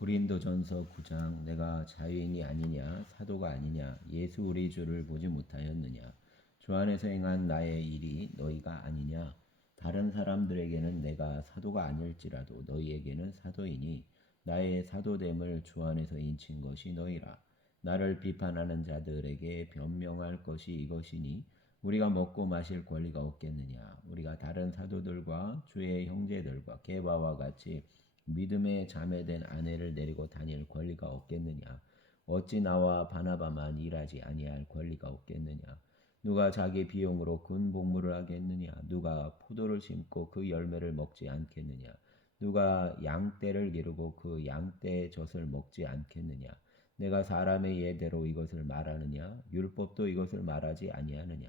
고린도전서 9장 내가 자유인이 아니냐 사도가 아니냐 예수 우리 주를 보지 못하였느냐 주 안에서 행한 나의 일이 너희가 아니냐 다른 사람들에게는 내가 사도가 아닐지라도 너희에게는 사도이니 나의 사도됨을 주 안에서 인친 것이 너희라. 나를 비판하는 자들에게 변명할 것이 이것이니 우리가 먹고 마실 권리가 없겠느냐. 우리가 다른 사도들과 주의 형제들과 게바와 같이 믿음의 자매된 아내를 데리고 다닐 권리가 없겠느냐. 어찌 나와 바나바만 일하지 아니할 권리가 없겠느냐. 누가 자기 비용으로 군 복무를 하겠느냐. 누가 포도를 심고 그 열매를 먹지 않겠느냐. 누가 양떼를 기르고 그 양떼의 젖을 먹지 않겠느냐. 내가 사람의 예대로 이것을 말하느냐. 율법도 이것을 말하지 아니하느냐.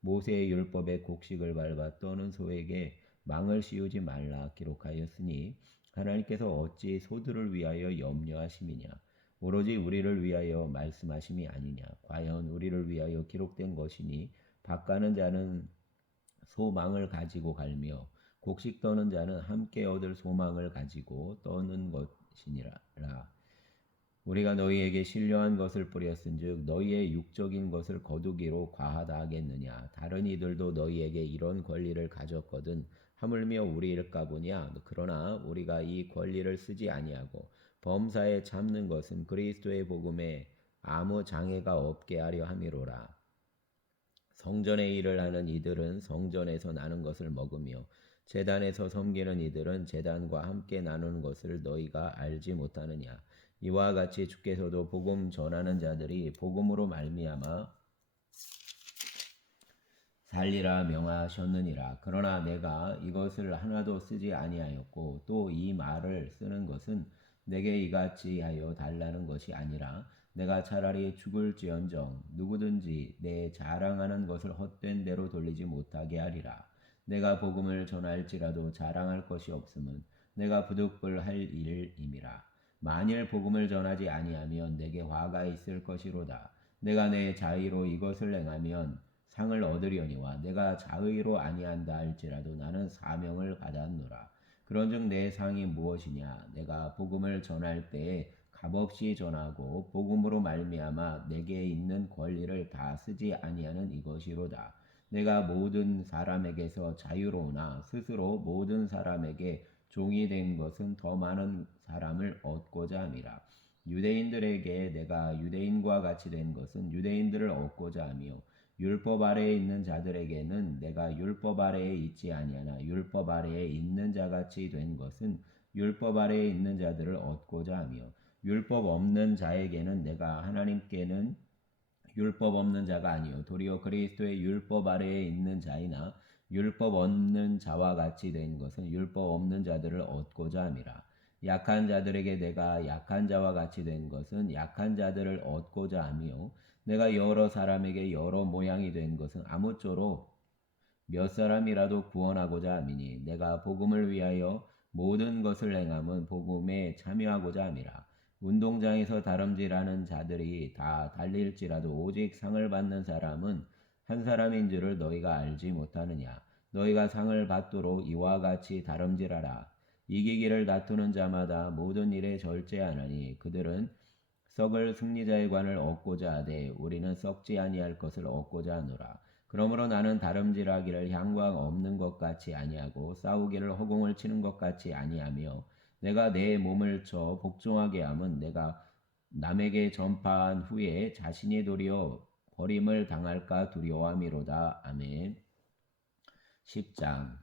모세의 율법에 곡식을 밟아 떠는 소에게 망을 씌우지 말라 기록하였으니 하나님께서 어찌 소들을 위하여 염려하심이냐. 오로지 우리를 위하여 말씀하심이 아니냐. 과연 우리를 위하여 기록된 것이니 밭가는 자는 소망을 가지고 갈며 곡식 떠는 자는 함께 얻을 소망을 가지고 떠는 것이니라. 우리가 너희에게 신령한 것을 뿌렸은즉 너희의 육적인 것을 거두기로 과하다 하겠느냐. 다른 이들도 너희에게 이런 권리를 가졌거든 하물며 우리일까 보냐. 그러나 우리가 이 권리를 쓰지 아니하고 범사에 참는 것은 그리스도의 복음에 아무 장애가 없게 하려 함이로라. 성전의 일을 하는 이들은 성전에서 나는 것을 먹으며 제단에서 섬기는 이들은 제단과 함께 나누는 것을 너희가 알지 못하느냐. 이와 같이 주께서도 복음 전하는 자들이 복음으로 말미암아 살리라 명하셨느니라. 그러나 내가 이것을 하나도 쓰지 아니하였고 또 이 말을 쓰는 것은 내게 이같이 하여 달라는 것이 아니라 내가 차라리 죽을지언정 누구든지 내 자랑하는 것을 헛된 대로 돌리지 못하게 하리라. 내가 복음을 전할지라도 자랑할 것이 없음은 내가 부득불할 일임이라. 만일 복음을 전하지 아니하면 내게 화가 있을 것이로다. 내가 내 자의로 이것을 행하면 상을 얻으려니와 내가 자의로 아니한다 할지라도 나는 사명을 받았노라. 그런즉 내 상이 무엇이냐? 내가 복음을 전할 때에 값없이 전하고 복음으로 말미암아 내게 있는 권리를 다 쓰지 아니하는 이것이로다. 내가 모든 사람에게서 자유로우나 스스로 모든 사람에게 종이 된 것은 더 많은 사람을 얻고자 함이라. 유대인들에게 내가 유대인과 같이 된 것은 유대인들을 얻고자 하며 율법 아래에 있는 자들에게는 내가 율법 아래에 있지 아니하나 율법 아래에 있는 자같이 된 것은 율법 아래에 있는 자들을 얻고자 하며 율법 없는 자에게는 내가 하나님께는 율법 없는 자가 아니요 도리어 그리스도의 율법 아래에 있는 자이나 율법 없는 자와 같이 된 것은 율법 없는 자들을 얻고자 함이라. 약한 자들에게 내가 약한 자와 같이 된 것은 약한 자들을 얻고자 하며 내가 여러 사람에게 여러 모양이 된 것은 아무쪼록 몇 사람이라도 구원하고자 함이니 내가 복음을 위하여 모든 것을 행함은 복음에 참여하고자 함이라. 운동장에서 다름질하는 자들이 다 달릴지라도 오직 상을 받는 사람은 한 사람인 줄을 너희가 알지 못하느냐. 너희가 상을 받도록 이와 같이 다름질하라. 이기기를 다투는 자마다 모든 일에 절제하나니 그들은 썩을 승리자의 관을 얻고자 하되 우리는 썩지 아니할 것을 얻고자 하노라. 그러므로 나는 다름질하기를 향방 없는 것 같이 아니하고 싸우기를 허공을 치는 것 같이 아니하며 내가 내 몸을 쳐 복종하게 함은 내가 남에게 전파한 후에 자신이 도리어 버림을 당할까 두려워함이로다. 아멘. 10장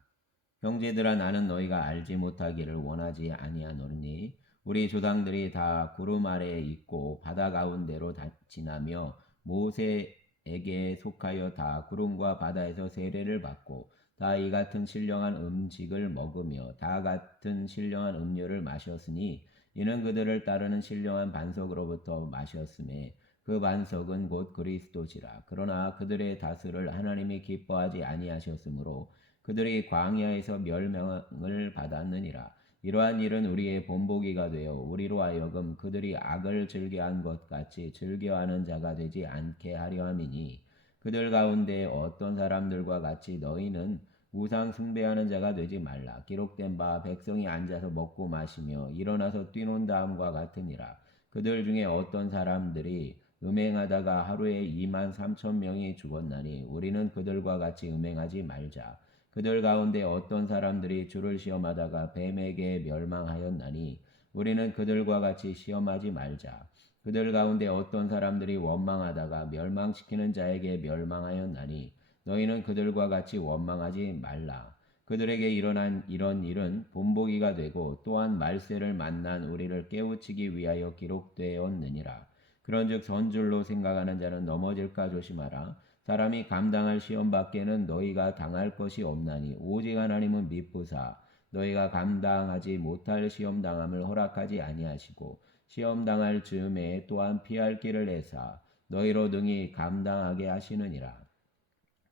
형제들아 나는 너희가 알지 못하기를 원하지 아니하노니 우리 조상들이 다 구름 아래에 있고 바다 가운데로 다 지나며 모세에게 속하여 다 구름과 바다에서 세례를 받고 다 이 같은 신령한 음식을 먹으며 다 같은 신령한 음료를 마셨으니 이는 그들을 따르는 신령한 반석으로부터 마셨음에 그 반석은 곧 그리스도시라. 그러나 그들의 다스를 하나님이 기뻐하지 아니하셨으므로 그들이 광야에서 멸명을 받았느니라. 이러한 일은 우리의 본보기가 되어 우리로 하여금 그들이 악을 즐겨한 것 같이 즐겨하는 자가 되지 않게 하려 함이니 그들 가운데 어떤 사람들과 같이 너희는 우상 숭배하는 자가 되지 말라. 기록된 바 백성이 앉아서 먹고 마시며 일어나서 뛰논 다음과 같으니라. 그들 중에 어떤 사람들이 음행하다가 하루에 2만 3천 명이 죽었나니 우리는 그들과 같이 음행하지 말자. 그들 가운데 어떤 사람들이 주를 시험하다가 뱀에게 멸망하였나니 우리는 그들과 같이 시험하지 말자. 그들 가운데 어떤 사람들이 원망하다가 멸망시키는 자에게 멸망하였나니 너희는 그들과 같이 원망하지 말라. 그들에게 일어난 이런 일은 본보기가 되고 또한 말세를 만난 우리를 깨우치기 위하여 기록되었느니라. 그런즉 선줄로 생각하는 자는 넘어질까 조심하라. 사람이 감당할 시험 밖에는 너희가 당할 것이 없나니 오직 하나님은 미쁘사 너희가 감당하지 못할 시험 당함을 허락하지 아니하시고 시험 당할 즈음에 또한 피할 길을 내사 너희로 능히 감당하게 하시느니라.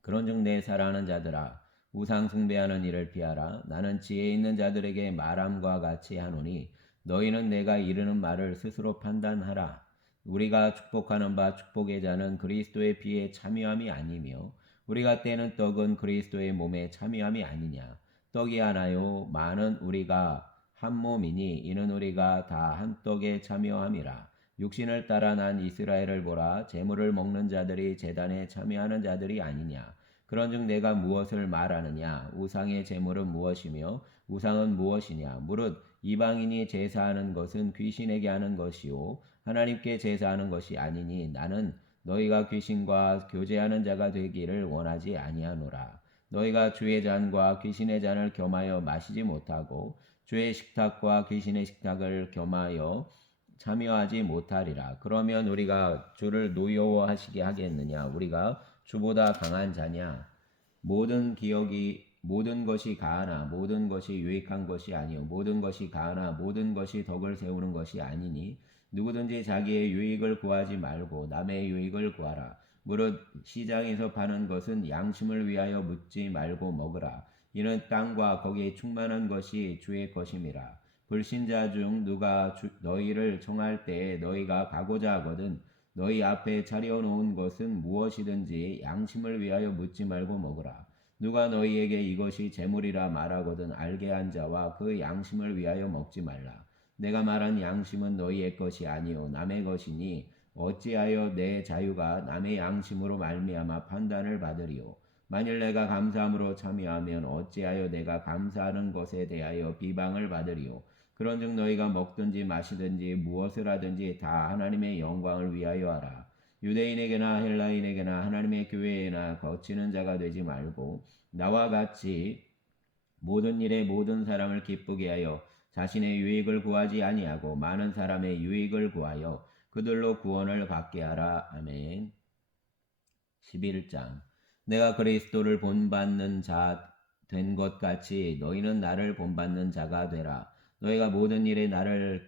그런즉 내 사랑하는 자들아 우상 숭배하는 일을 피하라. 나는 지혜 있는 자들에게 말함과 같이 하노니 너희는 내가 이르는 말을 스스로 판단하라. 우리가 축복하는 바 축복의 자는 그리스도의 피에 참여함이 아니며 우리가 떼는 떡은 그리스도의 몸에 참여함이 아니냐. 떡이 하나요 많은 우리가 한 몸이니 이는 우리가 다 한 떡에 참여함이라. 육신을 따라 난 이스라엘을 보라. 제물을 먹는 자들이 제단에 참여하는 자들이 아니냐. 그런즉 내가 무엇을 말하느냐. 우상의 제물은 무엇이며 우상은 무엇이냐. 무릇 이방인이 제사하는 것은 귀신에게 하는 것이요 하나님께 제사하는 것이 아니니 나는 너희가 귀신과 교제하는 자가 되기를 원하지 아니하노라. 너희가 주의 잔과 귀신의 잔을 겸하여 마시지 못하고 주의 식탁과 귀신의 식탁을 겸하여 참여하지 못하리라. 그러면 우리가 주를 노여워하시게 하겠느냐? 우리가 주보다 강한 자냐? 모든 것이 가하나 모든 것이 유익한 것이 아니요 모든 것이 가하나 모든 것이 덕을 세우는 것이 아니니 누구든지 자기의 유익을 구하지 말고 남의 유익을 구하라. 무릇 시장에서 파는 것은 양심을 위하여 묻지 말고 먹으라. 이는 땅과 거기에 충만한 것이 주의 것임이라. 불신자 중 누가 너희를 청할 때에 너희가 가고자 하거든 너희 앞에 차려놓은 것은 무엇이든지 양심을 위하여 묻지 말고 먹으라. 누가 너희에게 이것이 재물이라 말하거든 알게 한 자와 그 양심을 위하여 먹지 말라. 내가 말한 양심은 너희의 것이 아니요 남의 것이니 어찌하여 내 자유가 남의 양심으로 말미암아 판단을 받으리요. 만일 내가 감사함으로 참여하면 어찌하여 내가 감사하는 것에 대하여 비방을 받으리요. 그런즉 너희가 먹든지 마시든지 무엇을 하든지 다 하나님의 영광을 위하여 하라. 유대인에게나 헬라인에게나 하나님의 교회에나 거치는 자가 되지 말고 나와 같이 모든 일에 모든 사람을 기쁘게 하여 자신의 유익을 구하지 아니하고 많은 사람의 유익을 구하여 그들로 구원을 받게 하라. 아멘. 11장 내가 그리스도를 본받는 자 된 것 같이 너희는 나를 본받는 자가 되라. 너희가 모든 일에 나를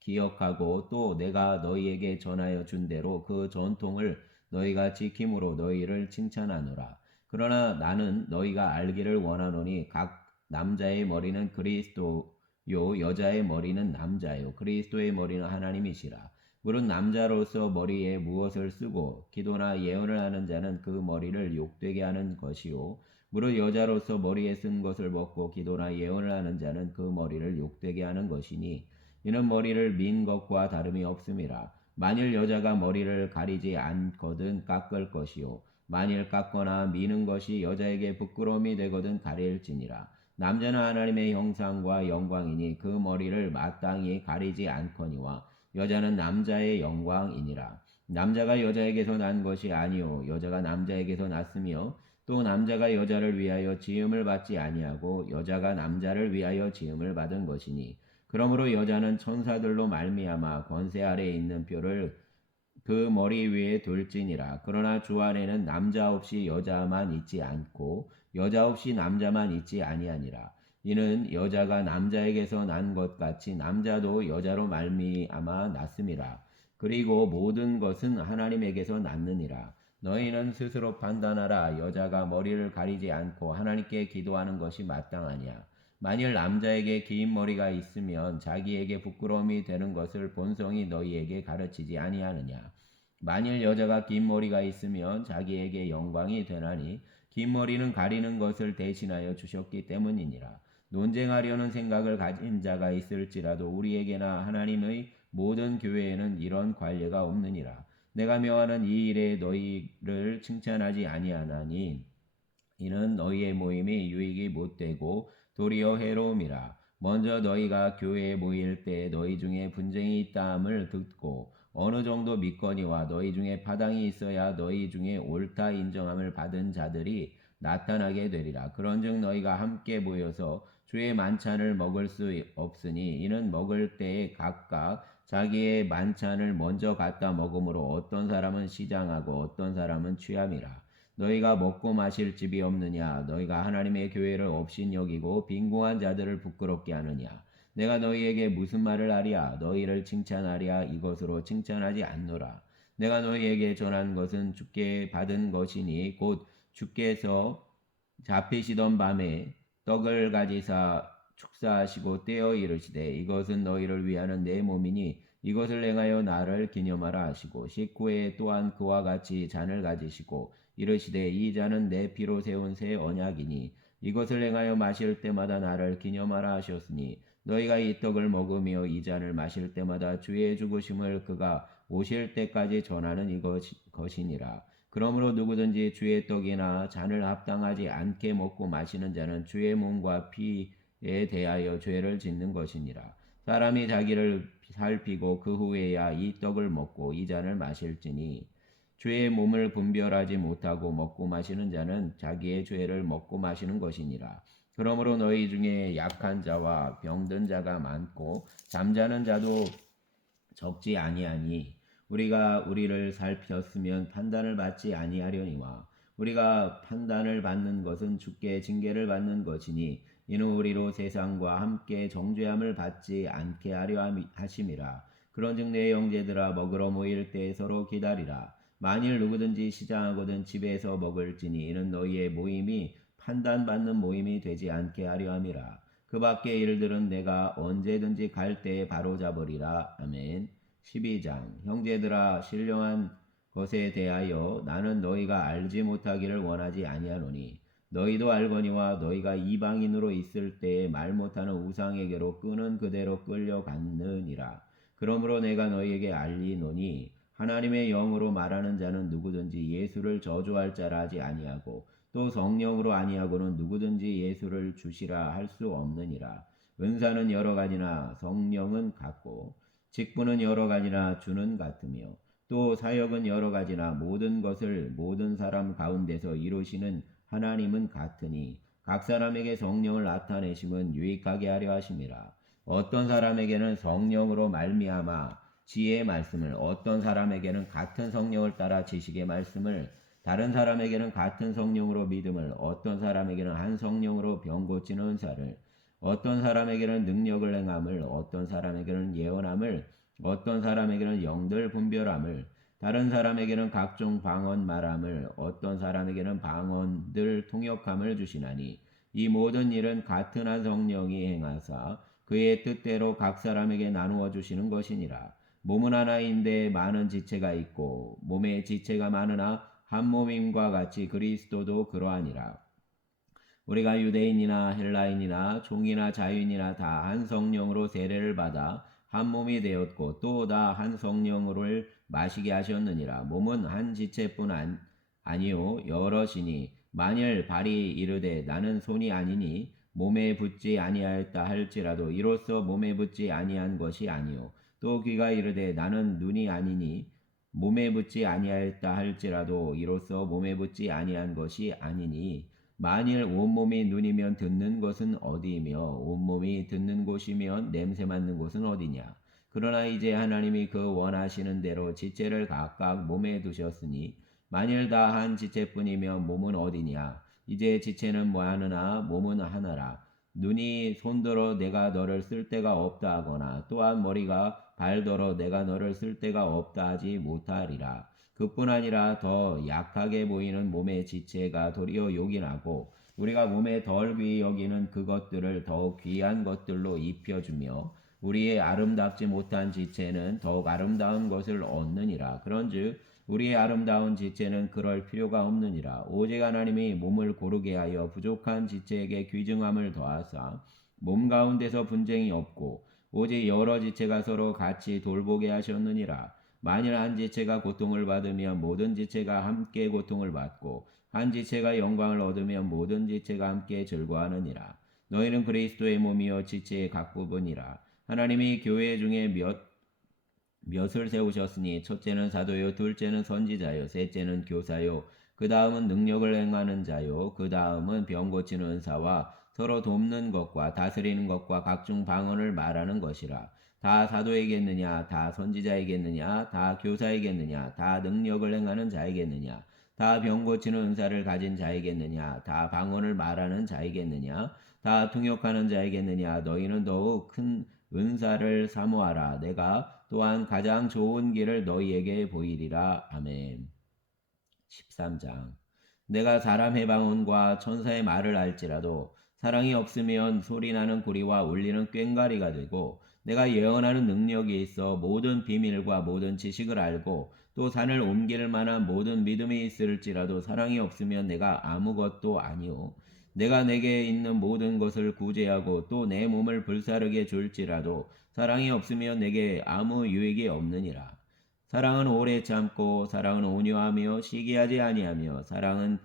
기억하고 또 내가 너희에게 전하여 준 대로 그 전통을 너희가 지킴으로 너희를 칭찬하노라. 그러나 나는 너희가 알기를 원하노니 각 남자의 머리는 그리스도요 여자의 머리는 남자요 그리스도의 머리는 하나님이시라. 무릇 남자로서 머리에 무엇을 쓰고 기도나 예언을 하는 자는 그 머리를 욕되게 하는 것이요 무릇 여자로서 머리에 쓴 것을 벗고 기도나 예언을 하는 자는 그 머리를 욕되게 하는 것이니 이는 머리를 민 것과 다름이 없음이라. 만일 여자가 머리를 가리지 않거든 깎을 것이요 만일 깎거나 미는 것이 여자에게 부끄러움이 되거든 가릴지니라. 남자는 하나님의 형상과 영광이니 그 머리를 마땅히 가리지 않거니와 여자는 남자의 영광이니라. 남자가 여자에게서 난 것이 아니요 여자가 남자에게서 났으며 또 남자가 여자를 위하여 지음을 받지 아니하고 여자가 남자를 위하여 지음을 받은 것이니 그러므로 여자는 천사들로 말미암아 권세 아래에 있는 뼈를 그 머리 위에 둘지니라. 그러나 주 안에는 남자 없이 여자만 있지 않고 여자 없이 남자만 있지 아니하니라. 이는 여자가 남자에게서 난 것 같이 남자도 여자로 말미암아 났음이라. 그리고 모든 것은 하나님에게서 났느니라. 너희는 스스로 판단하라. 여자가 머리를 가리지 않고 하나님께 기도하는 것이 마땅하냐. 만일 남자에게 긴 머리가 있으면 자기에게 부끄러움이 되는 것을 본성이 너희에게 가르치지 아니하느냐. 만일 여자가 긴 머리가 있으면 자기에게 영광이 되나니 긴 머리는 가리는 것을 대신하여 주셨기 때문이니라. 논쟁하려는 생각을 가진 자가 있을지라도 우리에게나 하나님의 모든 교회에는 이런 관례가 없느니라. 내가 명하는 이 일에 너희를 칭찬하지 아니하나니 이는 너희의 모임이 유익이 못되고 도리어 해로움이라. 먼저 너희가 교회에 모일 때 너희 중에 분쟁이 있다함을 듣고 어느 정도 믿거니와 너희 중에 파당이 있어야 너희 중에 옳다 인정함을 받은 자들이 나타나게 되리라. 그런즉 너희가 함께 모여서 주의 만찬을 먹을 수 없으니 이는 먹을 때에 각각 자기의 만찬을 먼저 갖다 먹음으로 어떤 사람은 시장하고 어떤 사람은 취함이라. 너희가 먹고 마실 집이 없느냐? 너희가 하나님의 교회를 업신 여기고 빈궁한 자들을 부끄럽게 하느냐? 내가 너희에게 무슨 말을 하랴? 너희를 칭찬하랴? 이것으로 칭찬하지 않노라. 내가 너희에게 전한 것은 주께 받은 것이니 곧 주께서 잡히시던 밤에 떡을 가지사 축사하시고 떼어 이르시되 이것은 너희를 위하는 내 몸이니 이것을 행하여 나를 기념하라 하시고 식후에 또한 그와 같이 잔을 가지시고 이르시되 이 잔은 내 피로 세운 새 언약이니 이것을 행하여 마실 때마다 나를 기념하라 하셨으니 너희가 이 떡을 먹으며 이 잔을 마실 때마다 주의 죽으심을 그가 오실 때까지 전하는 이것이니라. 그러므로 누구든지 주의 떡이나 잔을 합당하지 않게 먹고 마시는 자는 주의 몸과 피에 대하여 죄를 짓는 것이니라. 사람이 자기를 살피고 그 후에야 이 떡을 먹고 이 잔을 마실지니 주의 몸을 분별하지 못하고 먹고 마시는 자는 자기의 죄를 먹고 마시는 것이니라. 그러므로 너희 중에 약한 자와 병든 자가 많고 잠자는 자도 적지 아니하니 우리가 우리를 살폈으면 판단을 받지 아니하려니와 우리가 판단을 받는 것은 주께 징계를 받는 것이니 이는 우리로 세상과 함께 정죄함을 받지 않게 하려 하심이라. 그런즉 내 형제들아 먹으러 모일 때 서로 기다리라. 만일 누구든지 시장하거든 집에서 먹을지니 이는 너희의 모임이 판단받는 모임이 되지 않게 하려 함이라. 그 밖의 일들은 내가 언제든지 갈 때에 바로잡으리라. 아멘. 12장 형제들아 신령한 것에 대하여 나는 너희가 알지 못하기를 원하지 아니하노니 너희도 알거니와 너희가 이방인으로 있을 때에 말 못하는 우상에게로 끄는 그대로 끌려갔느니라. 그러므로 내가 너희에게 알리노니 하나님의 영으로 말하는 자는 누구든지 예수를 저주할 자라 하지 아니하고 또 성령으로 아니하고는 누구든지 예수를 주시라 할 수 없느니라. 은사는 여러 가지나 성령은 같고 직분은 여러 가지나 주는 같으며 또 사역은 여러 가지나 모든 것을 모든 사람 가운데서 이루시는 하나님은 같으니 각 사람에게 성령을 나타내심은 유익하게 하려 하심이라. 어떤 사람에게는 성령으로 말미암아 지혜의 말씀을 어떤 사람에게는 같은 성령을 따라 지식의 말씀을 다른 사람에게는 같은 성령으로 믿음을 어떤 사람에게는 한 성령으로 병 고치는 은사를 어떤 사람에게는 능력을 행함을 어떤 사람에게는 예언함을 어떤 사람에게는 영들 분별함을 다른 사람에게는 각종 방언 말함을 어떤 사람에게는 방언들 통역함을 주시나니 이 모든 일은 같은 한 성령이 행하사 그의 뜻대로 각 사람에게 나누어 주시는 것이니라. 몸은 하나인데 많은 지체가 있고 몸의 지체가 많으나 한 몸임과 같이 그리스도도 그러하니라. 우리가 유대인이나 헬라인이나 종이나 자유인이나 다 한 성령으로 세례를 받아 한 몸이 되었고 또 다 한 성령을 마시게 하셨느니라. 몸은 한 지체뿐 아니요 여럿이니 만일 발이 이르되 나는 손이 아니니 몸에 붙지 아니하였다 할지라도 이로써 몸에 붙지 아니한 것이 아니요 또 귀가 이르되 나는 눈이 아니니 몸에 붙지 아니하였다 할지라도 이로써 몸에 붙지 아니한 것이 아니니 만일 온몸이 눈이면 듣는 것은 어디이며 온몸이 듣는 곳이면 냄새 맡는 곳은 어디냐. 그러나 이제 하나님이 그 원하시는 대로 지체를 각각 몸에 두셨으니 만일 다 한 지체뿐이면 몸은 어디냐. 이제 지체는 뭐하느나 몸은 하나라. 눈이 손들어 내가 너를 쓸 데가 없다 하거나 또한 머리가 발더러 내가 너를 쓸 데가 없다 하지 못하리라. 그뿐 아니라 더 약하게 보이는 몸의 지체가 도리어 요긴하고 우리가 몸에 덜 귀히 여기는 그것들을 더욱 귀한 것들로 입혀주며 우리의 아름답지 못한 지체는 더욱 아름다운 것을 얻느니라. 그런즉 우리의 아름다운 지체는 그럴 필요가 없느니라. 오직 하나님이 몸을 고르게 하여 부족한 지체에게 귀중함을 더하사 몸 가운데서 분쟁이 없고 오직 여러 지체가 서로 같이 돌보게 하셨느니라. 만일 한 지체가 고통을 받으면 모든 지체가 함께 고통을 받고 한 지체가 영광을 얻으면 모든 지체가 함께 즐거워하느니라. 너희는 그리스도의 몸이요 지체의 각 부분이라. 하나님이 교회 중에 몇을 세우셨으니 첫째는 사도요, 둘째는 선지자요, 셋째는 교사요, 그 다음은 능력을 행하는 자요, 그 다음은 병 고치는 은사와 서로 돕는 것과 다스리는 것과 각종 방언을 말하는 것이라. 다 사도에겠느냐, 다 선지자에겠느냐, 다 교사에겠느냐, 다 능력을 행하는 자에겠느냐, 다 병 고치는 은사를 가진 자에겠느냐, 다 방언을 말하는 자에겠느냐, 다 통역하는 자에겠느냐. 너희는 더욱 큰 은사를 사모하라. 내가 또한 가장 좋은 길을 너희에게 보이리라. 아멘. 13장. 내가 사람의 방언과 천사의 말을 알지라도 사랑이 없으면 소리나는 구리와 울리는 꽹과리가 되고, 내가 예언하는 능력이 있어 모든 비밀과 모든 지식을 알고 또 산을 옮길 만한 모든 믿음이 있을지라도 사랑이 없으면 내가 아무것도 아니오. 내가 내게 있는 모든 것을 구제하고 또 내 몸을 불사르게 줄지라도 사랑이 없으면 내게 아무 유익이 없느니라. 사랑은 오래 참고 사랑은 온유하며 시기하지 아니하며 사랑은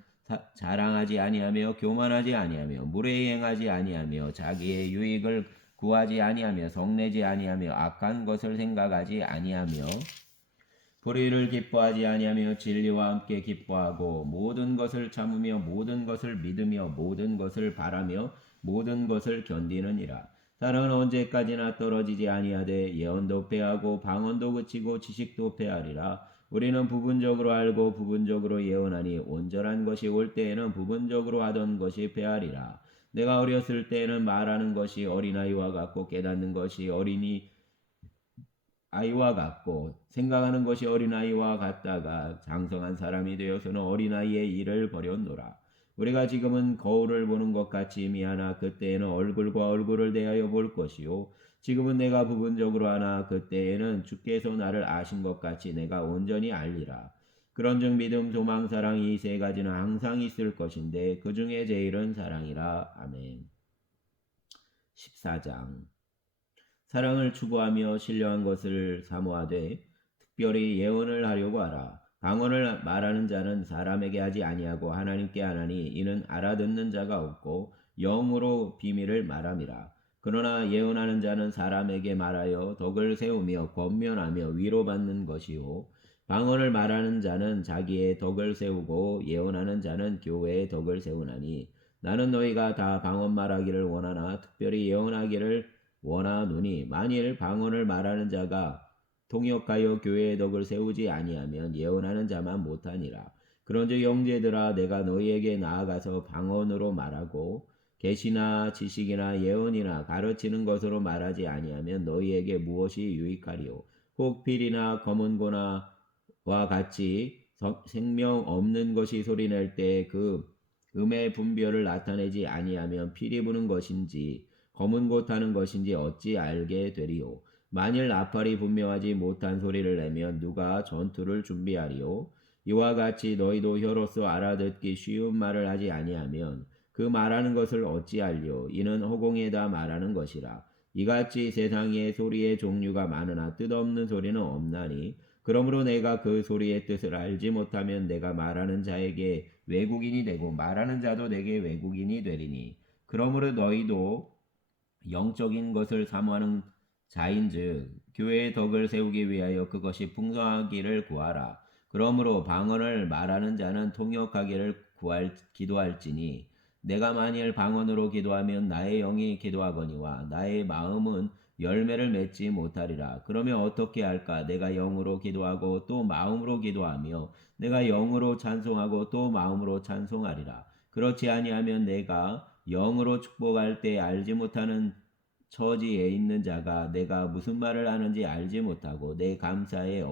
자랑하지 아니하며 교만하지 아니하며 무례행하지 아니하며 자기의 유익을 구하지 아니하며 성내지 아니하며 악한 것을 생각하지 아니하며 불의를 기뻐하지 아니하며 진리와 함께 기뻐하고 모든 것을 참으며 모든 것을 믿으며 모든 것을 바라며 모든 것을 견디느니라. 사랑은 언제까지나 떨어지지 아니하되 예언도 패하고 방언도 그치고 지식도 패하리라. 우리는 부분적으로 알고 부분적으로 예언하니 온전한 것이 올 때에는 부분적으로 하던 것이 패하리라. 내가 어렸을 때에는 말하는 것이 어린아이와 같고 깨닫는 것이 아이와 같고 생각하는 것이 어린아이와 같다가 장성한 사람이 되어서는 어린아이의 일을 버렸노라. 우리가 지금은 거울을 보는 것 같이 미하나 그때에는 얼굴과 얼굴을 대하여 볼 것이요. 지금은 내가 부분적으로 하나 그때에는 주께서 나를 아신 것 같이 내가 온전히 알리라. 그런즉 믿음, 소망, 사랑 이 세 가지는 항상 있을 것인데 그 중에 제일은 사랑이라. 아멘. 14장. 사랑을 추구하며 신령한 것을 사모하되 특별히 예언을 하려고 하라. 방언을 말하는 자는 사람에게 하지 아니하고 하나님께 하나니 이는 알아듣는 자가 없고 영으로 비밀을 말함이라. 그러나 예언하는 자는 사람에게 말하여 덕을 세우며 권면하며 위로받는 것이요. 방언을 말하는 자는 자기의 덕을 세우고 예언하는 자는 교회의 덕을 세우나니 나는 너희가 다 방언 말하기를 원하나 특별히 예언하기를 원하노니 만일 방언을 말하는 자가 통역하여 교회의 덕을 세우지 아니하면 예언하는 자만 못하니라. 그런즉 형제들아 내가 너희에게 나아가서 방언으로 말하고 계시나 지식이나 예언이나 가르치는 것으로 말하지 아니하면 너희에게 무엇이 유익하리요. 혹 필이나 검은고나와 같이 생명 없는 것이 소리낼 때 그 음의 분별을 나타내지 아니하면 피리 부는 것인지 검은 곳 하는 것인지 어찌 알게 되리요. 만일 나팔이 분명하지 못한 소리를 내면 누가 전투를 준비하리요. 이와 같이 너희도 혀로서 알아듣기 쉬운 말을 하지 아니하면 그 말하는 것을 어찌 알리요. 이는 허공에다 말하는 것이라. 이같이 세상에 소리의 종류가 많으나 뜻없는 소리는 없나니 그러므로 내가 그 소리의 뜻을 알지 못하면 내가 말하는 자에게 외국인이 되고 말하는 자도 내게 외국인이 되리니 그러므로 너희도 영적인 것을 사모하는 자인즉 교회의 덕을 세우기 위하여 그것이 풍성하기를 구하라. 그러므로 방언을 말하는 자는 통역하기를 기도할지니 내가 만일 방언으로 기도하면 나의 영이 기도하거니와 나의 마음은 열매를 맺지 못하리라. 그러면 어떻게 할까? 내가 영으로 기도하고 또 마음으로 기도하며 내가 영으로 찬송하고 또 마음으로 찬송하리라. 그렇지 아니하면 내가 영으로 축복할 때 알지 못하는 처지에 있는 자가 내가 무슨 말을 하는지 알지 못하고 내 감사에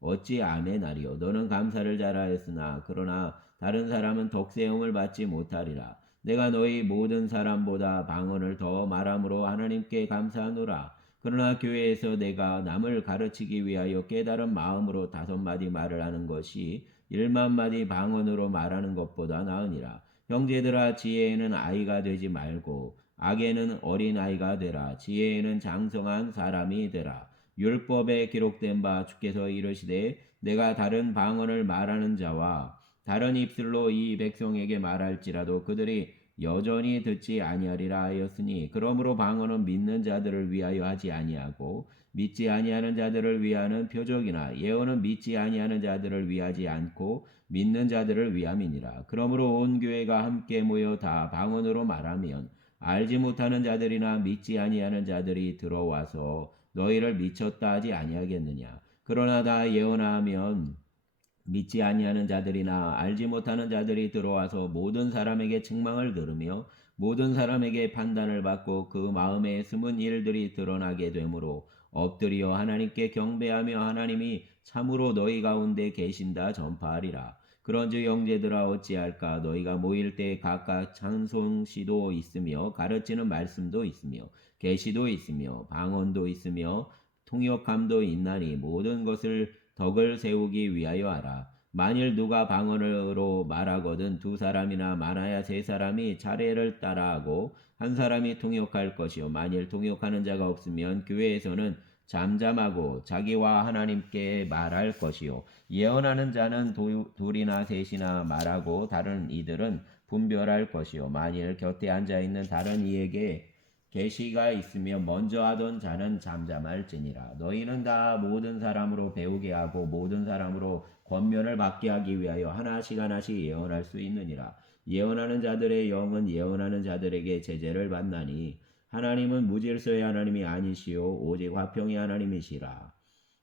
어찌 아멘하리요. 너는 감사를 잘하였으나 그러나 다른 사람은 덕세움을 받지 못하리라. 내가 너희 모든 사람보다 방언을 더 말함으로 하나님께 감사하노라. 그러나 교회에서 내가 남을 가르치기 위하여 깨달은 마음으로 5마디 말을 하는 것이 1만 마디 방언으로 말하는 것보다 나으니라. 형제들아, 지혜에는 아이가 되지 말고 악에는 어린아이가 되라. 지혜에는 장성한 사람이 되라. 율법에 기록된 바 주께서 이르시되 내가 다른 방언을 말하는 자와 다른 입술로 이 백성에게 말할지라도 그들이 여전히 듣지 아니하리라 하였으니, 그러므로 방언은 믿는 자들을 위하여 하지 아니하고 믿지 아니하는 자들을 위하는 표적이나 예언은 믿지 아니하는 자들을 위하지 않고 믿는 자들을 위함이니라. 그러므로 온 교회가 함께 모여 다 방언으로 말하면 알지 못하는 자들이나 믿지 아니하는 자들이 들어와서 너희를 미쳤다 하지 아니하겠느냐. 그러나 다 예언하면 믿지 아니하는 자들이나 알지 못하는 자들이 들어와서 모든 사람에게 책망을 들으며 모든 사람에게 판단을 받고 그 마음에 숨은 일들이 드러나게 되므로 엎드려 하나님께 경배하며 하나님이 참으로 너희 가운데 계신다 전파하리라. 그런즉 형제들아, 어찌할까? 너희가 모일 때 각각 찬송시도 있으며 가르치는 말씀도 있으며 계시도 있으며 방언도 있으며 통역함도 있나니 모든 것을 덕을 세우기 위하여 하라. 만일 누가 방언으로 말하거든 2사람이나 많아야 3사람이 차례를 따라하고 1사람이 통역할 것이요, 만일 통역하는 자가 없으면 교회에서는 잠잠하고 자기와 하나님께 말할 것이요, 예언하는 자는 둘이나 셋이나 말하고 다른 이들은 분별할 것이요, 만일 곁에 앉아 있는 다른 이에게 계시가 있으며 먼저 하던 자는 잠잠할지니라. 너희는 다 모든 사람으로 배우게 하고 모든 사람으로 권면을 받게 하기 위하여 하나씩 하나씩 예언할 수 있느니라. 예언하는 자들의 영은 예언하는 자들에게 제재를 받나니 하나님은 무질서의 하나님이 아니시오 오직 화평의 하나님이시라.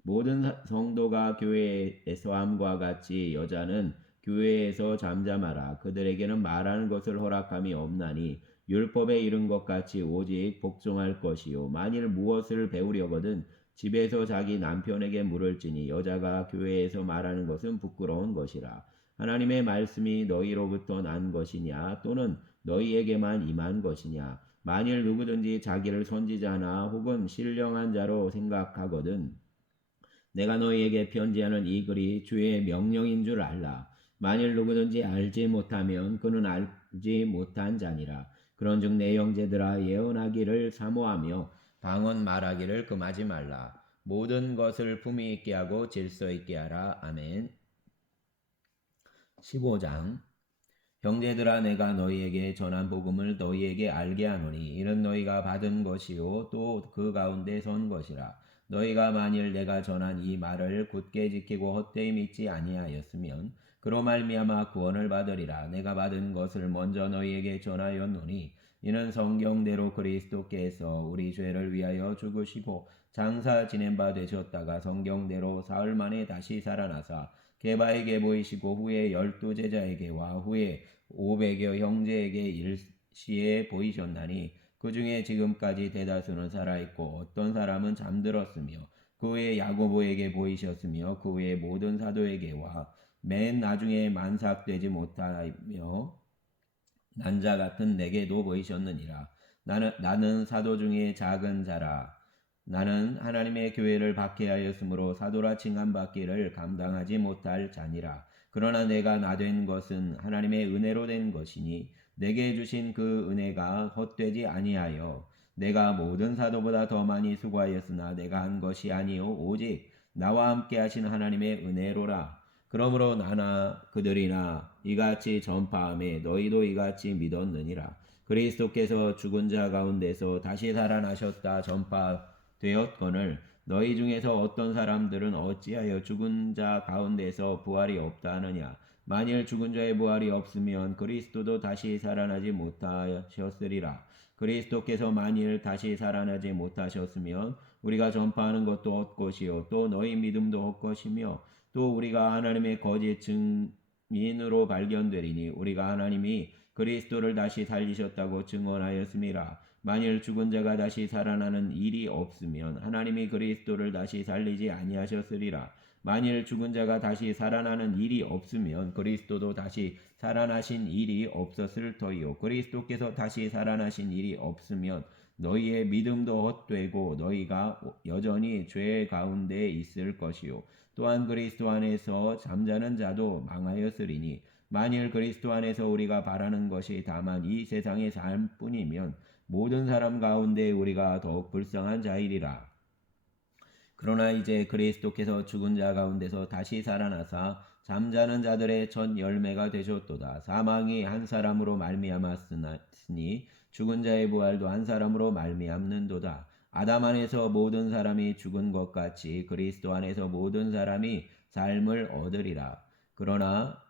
모든 성도가 교회에서 함과 같이 여자는 교회에서 잠잠하라. 그들에게는 말하는 것을 허락함이 없나니 율법에 이른 것 같이 오직 복종할 것이요, 만일 무엇을 배우려거든 집에서 자기 남편에게 물을지니 여자가 교회에서 말하는 것은 부끄러운 것이라. 하나님의 말씀이 너희로부터 난 것이냐 또는 너희에게만 임한 것이냐. 만일 누구든지 자기를 선지자나 혹은 신령한 자로 생각하거든 내가 너희에게 편지하는 이 글이 주의 명령인 줄 알라. 만일 누구든지 알지 못하면 그는 알지 못한 자니라. 그런즉 내 형제들아, 예언하기를 사모하며 방언 말하기를 금하지 말라. 모든 것을 품위 있게 하고 질서 있게 하라. 아멘. 15장. 형제들아, 내가 너희에게 전한 복음을 너희에게 알게 하노니 이는 너희가 받은 것이요 또 그 가운데 선 것이라. 너희가 만일 내가 전한 이 말을 굳게 지키고 헛되이 믿지 아니하였으면 그로 말미암아 구원을 받으리라. 내가 받은 것을 먼저 너희에게 전하였노니 이는 성경대로 그리스도께서 우리 죄를 위하여 죽으시고 장사 지낸 바 되셨다가 성경대로 사흘 만에 다시 살아나사 게바에게 보이시고 후에 12제자에게와 후에 500여 형제에게 일시에 보이셨나니 그 중에 지금까지 대다수는 살아있고 어떤 사람은 잠들었으며 그 후에 야고보에게 보이셨으며 그 후에 모든 사도에게와 맨 나중에 만삭되지 못하며 난자 같은 내게도 보이셨느니라. 나는 사도 중에 작은 자라. 나는 하나님의 교회를 박해하였으므로 사도라 칭함받기를 감당하지 못할 자니라. 그러나 내가 나된 것은 하나님의 은혜로 된 것이니 내게 주신 그 은혜가 헛되지 아니하여 내가 모든 사도보다 더 많이 수고하였으나 내가 한 것이 아니요 오직 나와 함께 하신 하나님의 은혜로라. 그러므로 나나 그들이나 이같이 전파함에 너희도 이같이 믿었느니라. 그리스도께서 죽은 자 가운데서 다시 살아나셨다 전파되었거늘 너희 중에서 어떤 사람들은 어찌하여 죽은 자 가운데서 부활이 없다 하느냐. 만일 죽은 자의 부활이 없으면 그리스도도 다시 살아나지 못하셨으리라. 그리스도께서 만일 다시 살아나지 못하셨으면 우리가 전파하는 것도 헛것이요 또 너희 믿음도 헛것이며 또 우리가 하나님의 거짓 증인으로 발견되리니 우리가 하나님이 그리스도를 다시 살리셨다고 증언하였음이라. 만일 죽은 자가 다시 살아나는 일이 없으면 하나님이 그리스도를 다시 살리지 아니하셨으리라. 만일 죽은 자가 다시 살아나는 일이 없으면 그리스도도 다시 살아나신 일이 없었을 터이요 그리스도께서 다시 살아나신 일이 없으면 너희의 믿음도 헛되고 너희가 여전히 죄 가운데 있을 것이요 또한 그리스도 안에서 잠자는 자도 망하였으리니 만일 그리스도 안에서 우리가 바라는 것이 다만 이 세상의 삶뿐이면 모든 사람 가운데 우리가 더욱 불쌍한 자이리라. 그러나 이제 그리스도께서 죽은 자 가운데서 다시 살아나사 잠자는 자들의 첫 열매가 되셨도다. 사망이 한 사람으로 말미암았으니 죽은 자의 부활도 한 사람으로 말미암는도다. 아담 안에서 모든 사람이 죽은 것 같이 그리스도 안에서 모든 사람이 삶을 얻으리라. 그러나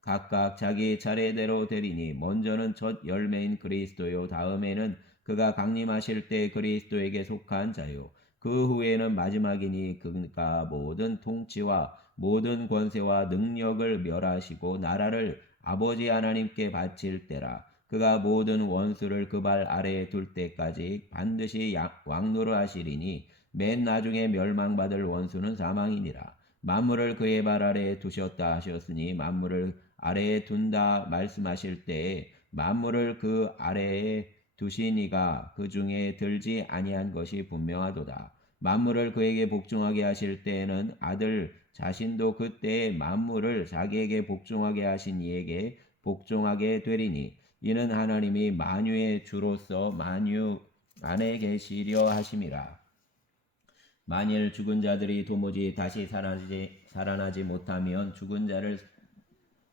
각각 자기 차례대로 되리니 먼저는 첫 열매인 그리스도요 다음에는 그가 강림하실 때 그리스도에게 속한 자요 그 후에는 마지막이니 그가 모든 통치와 모든 권세와 능력을 멸하시고 나라를 아버지 하나님께 바칠 때라. 그가 모든 원수를 그 발 아래에 둘 때까지 반드시 왕노릇하시리니 맨 나중에 멸망받을 원수는 사망이니라. 만물을 그의 발 아래에 두셨다 하셨으니 만물을 아래에 둔다 말씀하실 때에 만물을 그 아래에 두시니가 그 중에 들지 아니한 것이 분명하도다. 만물을 그에게 복종하게 하실 때에는 아들 자신도 그때에 만물을 자기에게 복종하게 하신 이에게 복종하게 되리니 이는 하나님이 만유의 주로서 만유 안에 계시려 하심이라. 만일 죽은 자들이 도무지 다시 살아나지 못하면 죽은 자를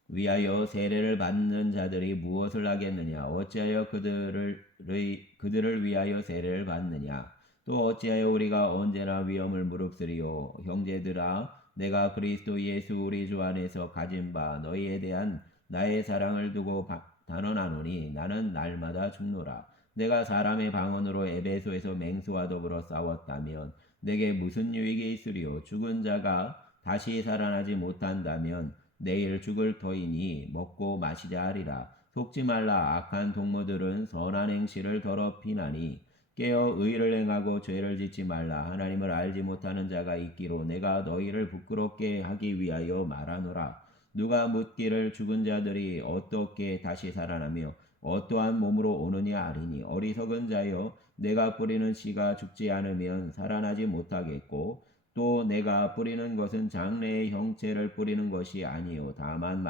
위하여 세례를 받는 자들이 무엇을 하겠느냐? 어찌하여 그들을 위하여 세례를 받느냐? 또 어찌하여 우리가 언제나 위험을 무릅쓰리요? 형제들아, 내가 그리스도 예수 우리 주 안에서 가진 바 너희에 대한 나의 사랑을 두고 단언하노니 나는 날마다 죽노라. 내가 사람의 방언으로 에베소에서 맹수와 더불어 싸웠다면 내게 무슨 유익이 있으리요? 죽은 자가 다시 살아나지 못한다면 내일 죽을 터이니 먹고 마시자 하리라. 속지 말라. 악한 동무들은 선한 행실을 더럽히나니 깨어 의를 행하고 죄를 짓지 말라. 하나님을 알지 못하는 자가 있기로 내가 너희를 부끄럽게 하기 위하여 말하노라. 누가 묻기를 죽은 자들이 어떻게 다시 살아나며 어떠한 몸으로 오느냐 하리니 어리석은 자여 내가 뿌리는 씨가 죽지 않으면 살아나지 못하겠고 또 내가 뿌리는 것은 장래의 형체를 뿌리는 것이 아니요 다만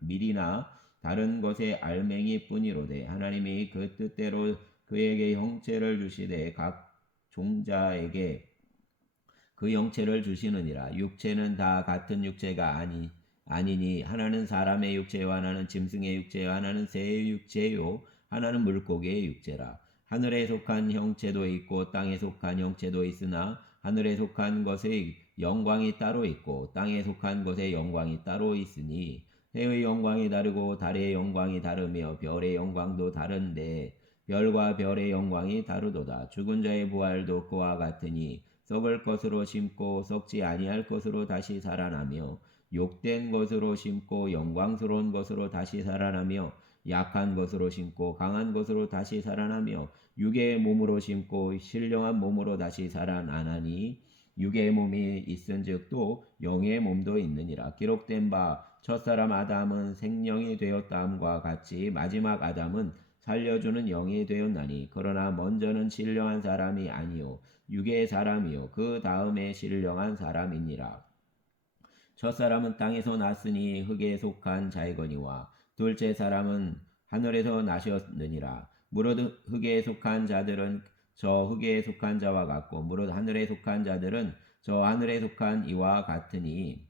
밀이나 다른 것의 알맹이 뿐이로되 하나님이 그 뜻대로 그에게 형체를 주시되 각 종자에게 그 형체를 주시느니라. 육체는 다 같은 육체가 아니니 하나는 사람의 육체요 하나는 짐승의 육체요 하나는 새의 육체요 하나는 물고기의 육체라. 하늘에 속한 형체도 있고 땅에 속한 형체도 있으나 하늘에 속한 것의 영광이 따로 있고 땅에 속한 것의 영광이 따로 있으니 해의 영광이 다르고 달의 영광이 다르며 별의 영광도 다른데 별과 별의 영광이 다르도다. 죽은 자의 부활도 그와 같으니 썩을 것으로 심고 썩지 아니할 것으로 다시 살아나며 욕된 것으로 심고 영광스러운 것으로 다시 살아나며 약한 것으로 심고 강한 것으로 다시 살아나며 육의 몸으로 심고 신령한 몸으로 다시 살아나나니 육의 몸이 있은즉 또 영의 몸도 있느니라. 기록된 바 첫사람 아담은 생령이 되었다함과 같이 마지막 아담은 살려주는 영이 되었나니 그러나 먼저는 신령한 사람이 아니요 육의 사람이요 그 다음에 신령한 사람이니라. 첫사람은 땅에서 났으니 흙에 속한 자이거니와 둘째 사람은 하늘에서 나셨느니라. 무릇 흙에 속한 자들은 저 흙에 속한 자와 같고 무릇 하늘에 속한 자들은 저 하늘에 속한 이와 같으니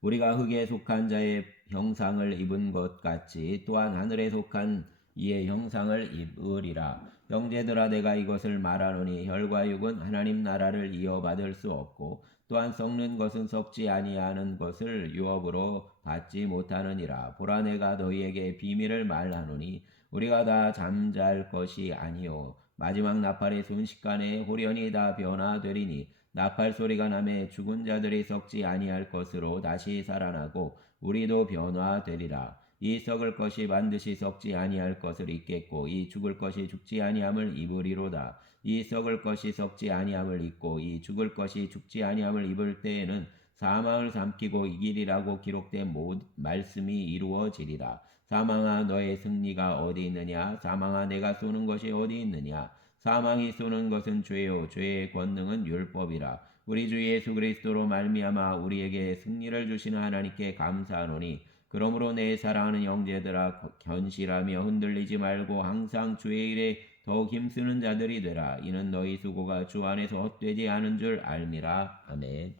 우리가 흙에 속한 자의 형상을 입은 것 같이 또한 하늘에 속한 이의 형상을 입으리라. 형제들아 내가 이것을 말하노니 혈과 육은 하나님 나라를 이어받을 수 없고 또한 썩는 것은 썩지 아니하는 것을 유업으로 받지 못하느니라. 보라 내가 너희에게 비밀을 말하노니 우리가 다 잠잘 것이 아니요 마지막 나팔의 순식간에 홀연히 다 변화되리니 나팔 소리가 나매 죽은 자들이 썩지 아니할 것으로 다시 살아나고 우리도 변화되리라. 이 썩을 것이 반드시 썩지 아니할 것을 입겠고 이 죽을 것이 죽지 아니함을 입으리로다. 이 썩을 것이 썩지 아니함을 입고 이 죽을 것이 죽지 아니함을 입을 때에는 사망을 삼키고 이기리라고 기록된 말씀이 이루어지리라. 사망아 너의 승리가 어디 있느냐? 사망아 내가 쏘는 것이 어디 있느냐? 사망이 쏘는 것은 죄요 죄의 권능은 율법이라. 우리 주 예수 그리스도로 말미암아 우리에게 승리를 주시는 하나님께 감사하노니 그러므로 내 사랑하는 형제들아 견실하며 흔들리지 말고 항상 주의 일에 더욱 힘쓰는 자들이 되라. 이는 너희 수고가 주 안에서 헛되지 않은 줄 알미라. 아멘.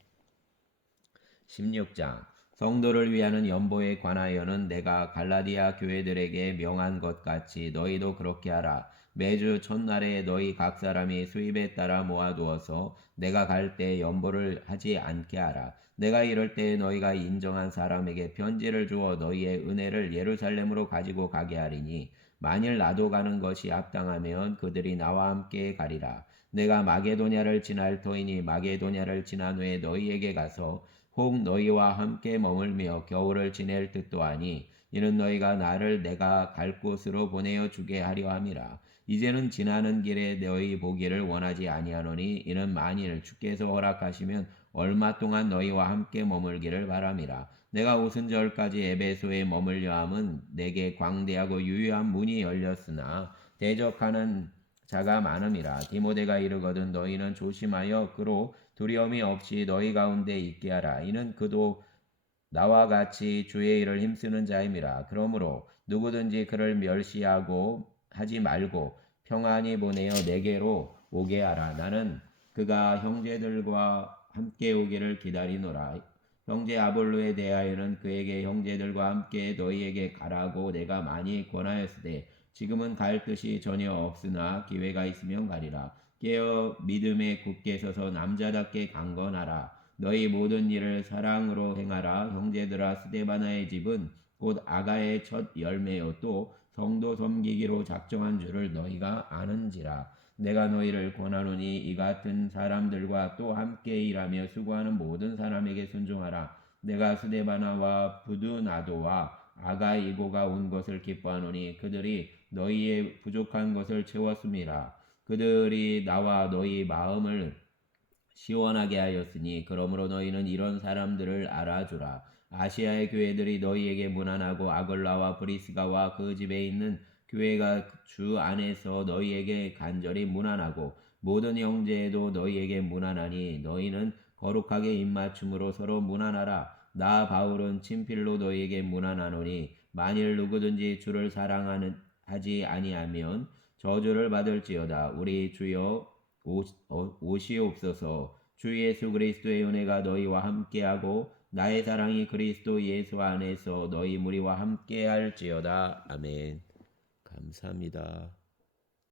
16장 성도를 위하는 연보에 관하여는 내가 갈라디아 교회들에게 명한 것 같이 너희도 그렇게 하라. 매주 첫날에 너희 각 사람이 수입에 따라 모아두어서 내가 갈 때 연보를 하지 않게 하라. 내가 이럴 때 너희가 인정한 사람에게 편지를 주어 너희의 은혜를 예루살렘으로 가지고 가게 하리니 만일 나도 가는 것이 합당하면 그들이 나와 함께 가리라. 내가 마게도냐를 지날 터이니 마게도냐를 지난 후에 너희에게 가서 혹 너희와 함께 머물며 겨울을 지낼 뜻도 하니 이는 너희가 나를 내가 갈 곳으로 보내어 주게 하려 함이라. 이제는 지나는 길에 너희 보기를 원하지 아니하노니 이는 만일 주께서 허락하시면 얼마 동안 너희와 함께 머물기를 바람이라. 내가 오순절까지 에베소에 머물려 함은 내게 광대하고 유효한 문이 열렸으나 대적하는 자가 많음이라. 디모데가 이르거든 너희는 조심하여 그로 두려움이 없이 너희 가운데 있게 하라. 이는 그도 나와 같이 주의 일을 힘쓰는 자임이라. 그러므로 누구든지 그를 멸시하고 하지 말고 평안히 보내어 내게로 오게 하라. 나는 그가 형제들과 함께 오기를 기다리노라. 형제 아볼로에 대하여는 그에게 형제들과 함께 너희에게 가라고 내가 많이 권하였으되 지금은 갈 뜻이 전혀 없으나 기회가 있으면 가리라. 깨어 믿음에 굳게 서서 남자답게 강건하라. 너희 모든 일을 사랑으로 행하라. 형제들아 스데바나의 집은 곧 아가의 첫 열매요 또 성도 섬기기로 작정한 줄을 너희가 아는지라. 내가 너희를 권하노니 이 같은 사람들과 또 함께 일하며 수고하는 모든 사람에게 순종하라. 내가 스데바나와 부두나도와 아가이고가 온 것을 기뻐하노니 그들이 너희의 부족한 것을 채웠음이라. 그들이 나와 너희 마음을 시원하게 하였으니 그러므로 너희는 이런 사람들을 알아주라. 아시아의 교회들이 너희에게 문안하고 아글라와 브리스가와 그 집에 있는 교회가 주 안에서 너희에게 간절히 문안하고 모든 형제도 너희에게 문안하니 너희는 거룩하게 입맞춤으로 서로 문안하라. 나 바울은 친필로 너희에게 문안하노니 만일 누구든지 주를 사랑하는 하지 아니하면 저주를 받을지어다. 우리 주여 오시옵소서. 주 예수 그리스도의 은혜가 너희와 함께하고 나의 사랑이 그리스도 예수 안에서 너희 무리와 함께할지어다. 아멘. 감사합니다.